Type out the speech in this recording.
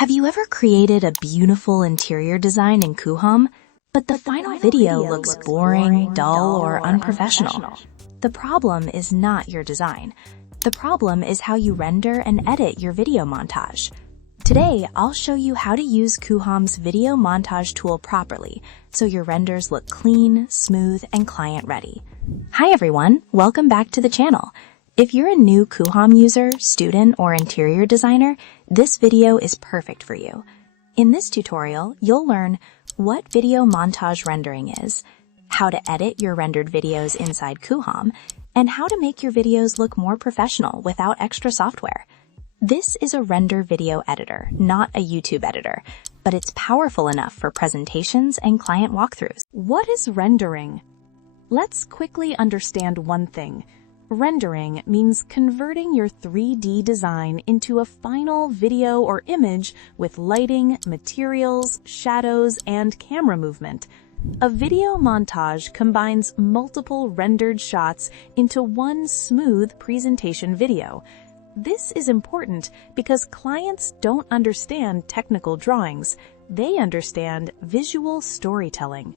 Have you ever created a beautiful interior design in Coohom, but the final video looks boring, dull, or unprofessional? The problem is not your design. The problem is how you render and edit your video montage. Today, I'll show you how to use Coohom's video montage tool properly so your renders look clean, smooth, and client-ready. Hi everyone, welcome back to the channel. If you're a new Coohom user, student, or interior designer, this video is perfect for you. In this tutorial, you'll learn what video montage rendering is, how to edit your rendered videos inside Coohom, and how to make your videos look more professional without extra software. This is a render video editor, not a YouTube editor, but it's powerful enough for presentations and client walkthroughs. What is rendering? Let's quickly understand one thing. Rendering means converting your 3D design into a final video or image with lighting, materials, shadows, and camera movement. A video montage combines multiple rendered shots into one smooth presentation video. This is important because clients don't understand technical drawings. They understand visual storytelling.